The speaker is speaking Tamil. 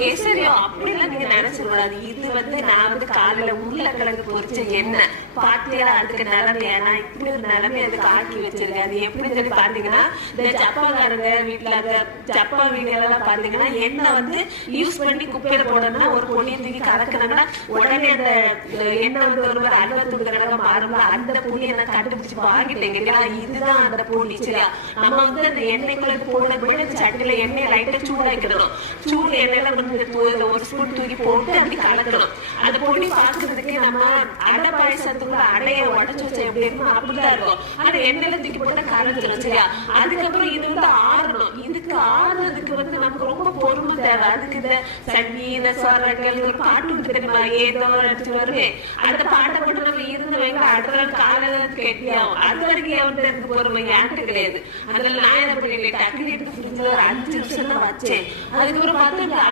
கேசரியம் அப்படிலாம் நீங்க நினைச்சிடக்கூடாது. இது நான் காலையில உருளைக்கிழங்கு பொரிச்ச எண்ணெய் பாத்தியா, அதுக்கு நிலைமையா நான் இப்படி ஒரு நிலைமை அதுக்கு ஆக்கி வச்சிருக்கேன். அது எப்படின்னு சொல்லி பாத்தீங்கன்னா, இந்த சப்பாக்காரங்க வீட்டுல அந்த சப்பா வீடுகளெல்லாம் பாத்தீங்கன்னா எண்ணெய் யூஸ் பண்ணி குப்பையில போடணும்னா ஒரு பொடியை தூக்கி கலக்குனாங்கன்னா உடனே அந்த எண்ணெய் ஒரு 60 தடவை மாறும். அந்த பொடியை நான் கண்டுபிடிச்சு வாங்கிட்டேங்க. இதுதான் அந்த பொடி. சரியா, நம்ம அந்த எண்ணெய்க்குள்ள போட விட சட்டில எண்ணெய் லைட்டா சூடாக்கிடணும். சூடு எண்ணெயில ஒரு ஸ்பூன் தூக்கி போட்டு அப்படி கலக்கணும். அந்த பொடி பாக்குறதுக்கு நம்ம அடை பாயசத்துக்குள்ள அடைய உடச்சு வச்ச எப்படி இருக்கும் அப்படிதான் இருக்கும். ஆனா எண்ணெயில தூக்கி போட்டா கரைஞ்சிடும். சரியா, அதுக்கப்புறம் இது ஆறணும். இதுக்கு ஆறுறதுக்கு நமக்கு ரொம்ப பொறுமை தேவை. அதுக்கு இந்த சங்கீத ஸ்வரங்கள் ஒரு பாட்டு தெரியுமா, ஏதோ அடிச்சு வருவே, அந்த பாட்டை போட்டு நம்ம இருந்து வைங்க அடுத்த நாள் காலையில கெட்டியாகும். அது வரைக்கும் அவனுக்கு பொறுமை யாருக்கு கிடையாது. அதனால நான் என்ன பண்ணிட்டேன், டக்குனு எடுத்து ஒரு 5 நிமிஷம் தான் வச்சேன். அதுக்கப்புறம் பார்த்து